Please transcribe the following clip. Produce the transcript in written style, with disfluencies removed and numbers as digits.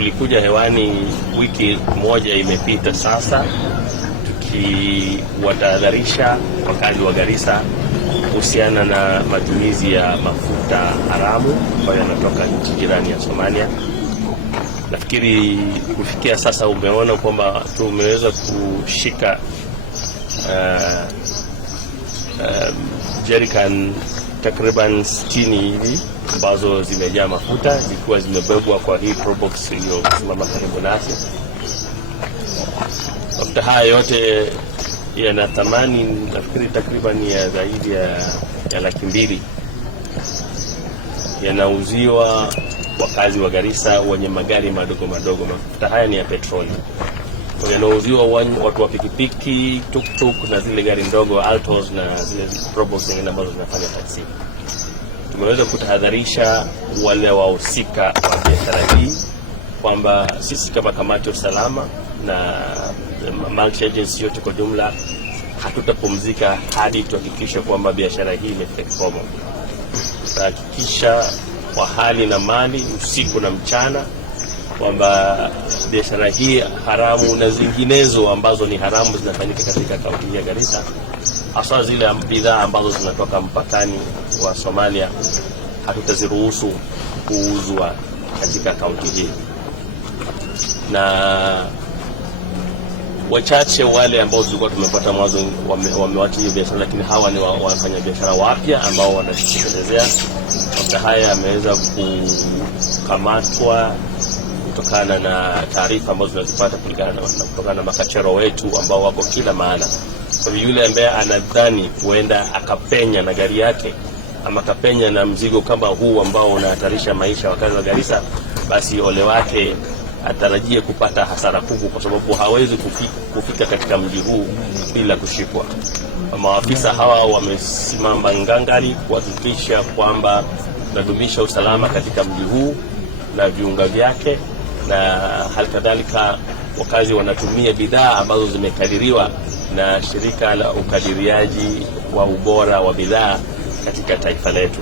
tulikuja hewani wiki moja imepita sasa, tukiwatahadharisha wakazi wa Garissa kuhusiana na matumizi ya mafuta haramu ambayo yanatoka nchi jirani ya Somalia. Nafikiri kufikia sasa umeona kwamba tumeweza kushika jerrycan takriban 60 hivi ambazo zimejaa mafuta zikiwa zimebebwa kwa hii probox iliyosimama karibu nasi. Mafuta haya yote yana thamani nafikiri takriban ya zaidi ya $200,000. Yanauziwa wakazi wa Garissa wenye magari madogo madogo. Mafuta haya ni ya petroli. Yanauziwa watu wa pikipiki, tuk-tuk na zile gari ndogo altos na zile probox nyingine ambazo zinafanya taksi. Tumeweza kutahadharisha wale wahusika wa biashara hii kwamba sisi kama kamati ya usalama na multi agency yote kwa jumla hatutapumzika hadi tuhakikishe kwamba biashara hii imefika kikomo. Tutahakikisha kwa hali na mali usiku na mchana kwamba biashara hii haramu na zinginezo ambazo ni haramu zinafanyika katika kaunti ya Garissa, hasa zile bidhaa ambazo zinatoka mpakani wa Somalia, hatutaziruhusu kuuzwa katika kaunti hii. Na wachache wale ambao tulikuwa tumepata mwanzo wamewacha hiyo biashara, lakini hawa ni wafanya biashara wapya ambao wanashitekelezea. Mafuta haya yameweza kukamatwa kutokana na taarifa ambazo tunazipata kutokana na makachero wetu ambao wako kila maana. Kwa hivyo yule ambaye anadhani huenda akapenya na gari yake ama akapenya na mzigo kama huu ambao unahatarisha maisha ya wakazi wa Garissa, basi ole wake, atarajie kupata hasara kubwa, kwa sababu hawezi kufika katika mji huu bila kushikwa. Maafisa hawa wamesimama ngangari kuhakikisha kwamba tunadumisha usalama katika mji huu na viunga vyake, na halikadhalika wakazi wanatumia bidhaa ambazo zimekadiriwa na shirika la ukadiriaji wa ubora wa bidhaa katika taifa letu.